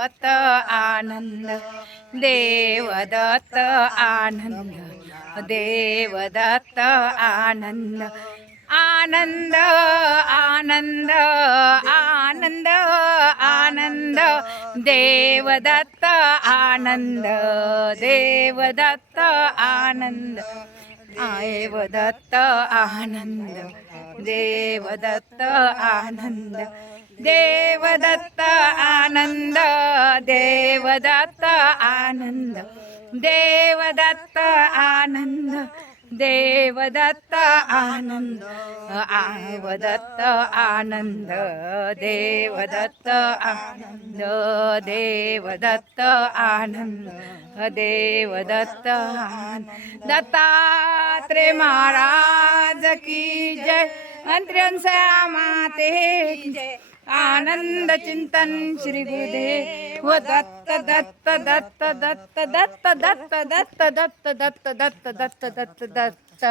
दत्त आनंद देवदत्त आनंद देवदत्त आनंद आनंद आनंद आनंद आनंद देवदत्त आनंद देवदत्त आनंद देवदत्त आनंद देवदत्त आनंद देवदत्त आनंद देवदत्त आनंद देवदत्त आनंद देवदत्त आनंद आवदत्त आनंद देवदत्त आनंद देवदत्त आनंद देवदत्त आनंद। दत्तात्रे महाराज की जय। अंत्र्यांसा माते की जय। आनंद चिंतन श्री गुरुदेव। ದತ್ತ ದತ್ತ ದತ್ತ ದತ್ತ ದತ್ತ ದತ್ತ ದತ್ತ ದತ್ತ ದತ್ತ ದತ್ತ ದತ್ತ ದತ್ತ